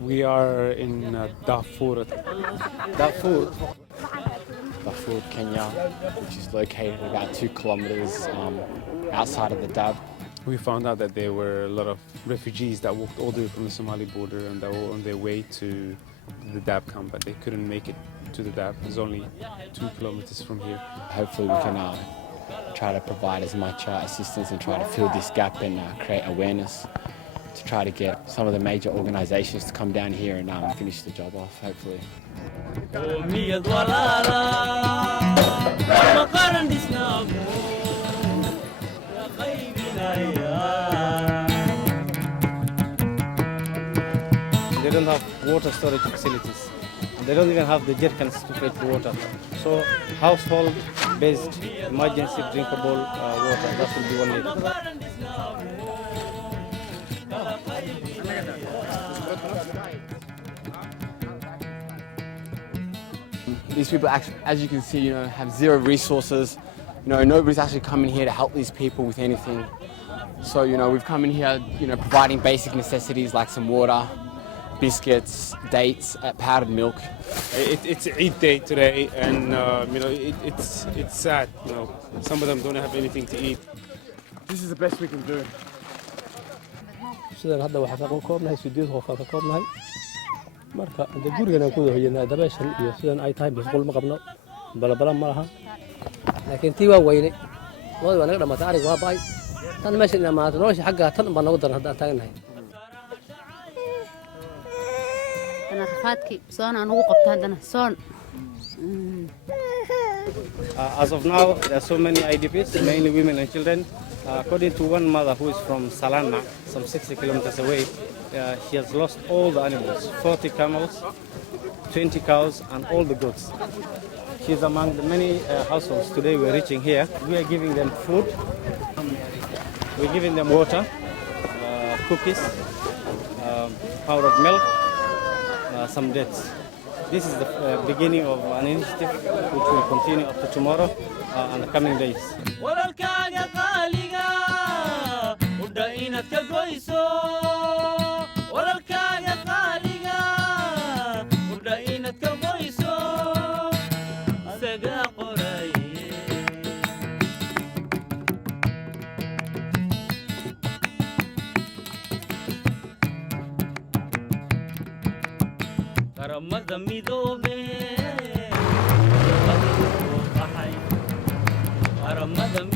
We are in Daffur. Daffur, Kenya, which is located about 2 kilometers outside of the Dab. We found out that there were a lot of refugees that walked all the way from the Somali border and that were on their way to the Dab camp, but they couldn't make it to the Dab. It's only 2 kilometers from here. Hopefully we can try to provide as much assistance and try to fill this gap and create awareness to try to get some of the major organisations to come down here and finish the job off, hopefully. They don't have water storage facilities. They don't even have the jerrycans to fetch the water. So household-based emergency drinkable water, that will be one need. These people, actually, as you can see, have zero resources. Nobody's actually coming here to help these people with anything. So, we've come in here, providing basic necessities like some water, biscuits, dates, powdered milk. It's Eid day today, and it's sad. Some of them don't have anything to eat. This is the best we can do. sidan hadda waxaan ka koobnahay 8 qof ka koobnahay marka inta guriga ku hoyanaa dabeeshan iyo sidan ay tahay bisqul ma qabno balabala ma laha laakiin tii waa weyne waa naga dhamaatay arig waa baay tan meesha ina maanta nolosha xagga tan baan nagu daran hadda taagnahay ana rafaadki soon aan ugu qabto hadana soon. As of now, there are so many IDPs, mainly women and children. According to one mother who is from Salana, some 60 kilometers away, she has lost all the animals, 40 camels, 20 cows, and all the goats. She's among the many households today we're reaching here. We are giving them food, we're giving them water, cookies, powdered milk, some dates. This is the beginning of an initiative which will continue up to tomorrow and the coming days. Ramadan